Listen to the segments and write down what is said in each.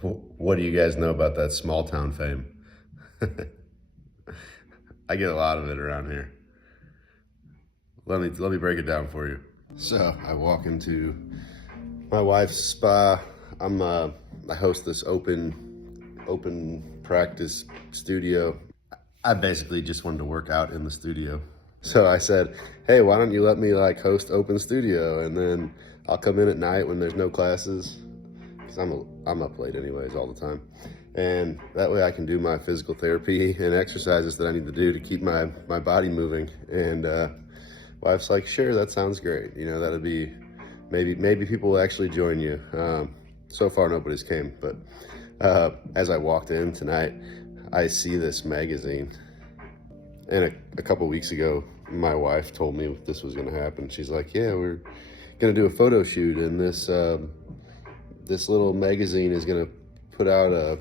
What do you guys know about that small town fame? I get a lot of it around here. Let me break it down for you. So I walk into my wife's spa. I host this open practice studio. I basically just wanted to work out in the studio. So I said, hey, why don't you let me like host open studio, and then I'll come in at night when there's no classes, because I'm up late anyways all the time. And that way I can do my physical therapy and exercises that I need to do to keep my body moving. And wife's like, sure, that sounds great. You know, that'd be, maybe people will actually join you. So far nobody's came, but as I walked in tonight, I see this magazine. And a couple weeks ago, my wife told me this was gonna happen. She's like, yeah, we're gonna do a photo shoot, and this little magazine is gonna put out a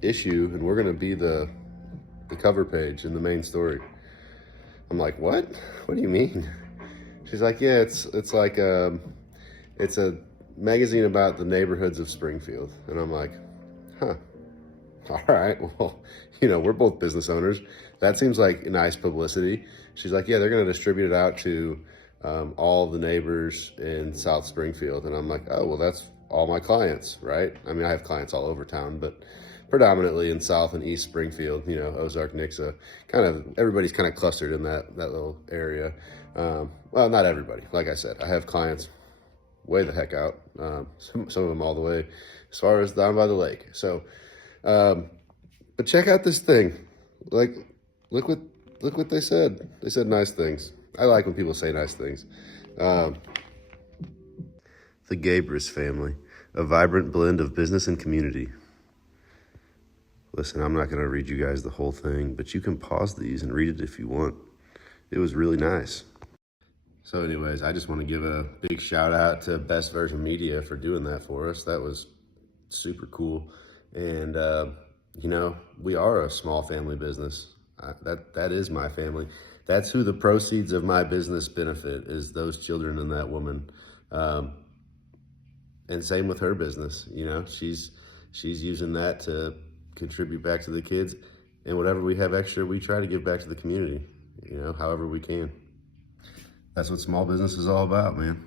issue, and we're gonna be the cover page in the main story. I'm like, what? What do you mean? She's like, yeah, it's like it's a magazine about the neighborhoods of Springfield. And I'm like, huh, all right, well, you know, we're both business owners. That seems like nice publicity. She's like, yeah, they're gonna distribute it out to all the neighbors in South Springfield. And I'm like, oh, well, that's all my clients, right? I mean, I have clients all over town, but predominantly in South and East Springfield, you know, Ozark, Nixa, everybody's kind of clustered in that little area. Well, not everybody. Like I said, I have clients way the heck out, some of them all the way as far as down by the lake. So, but check out this thing. Like, look what they said. They said nice things. I like when people say nice things. The Gabrus family, a vibrant blend of business and community. Listen, I'm not going to read you guys the whole thing, but you can pause these and read it if you want. It was really nice. So anyways, I just want to give a big shout out to Best Version Media for doing that for us. That was super cool. And, you know, we are a small family business. That is my family. That's who the proceeds of my business benefit, is those children and that woman. And same with her business. You know, she's using that to contribute back to the kids, and whatever we have extra, we try to give back to the community, you know, however we can. That's what small business is all about, man.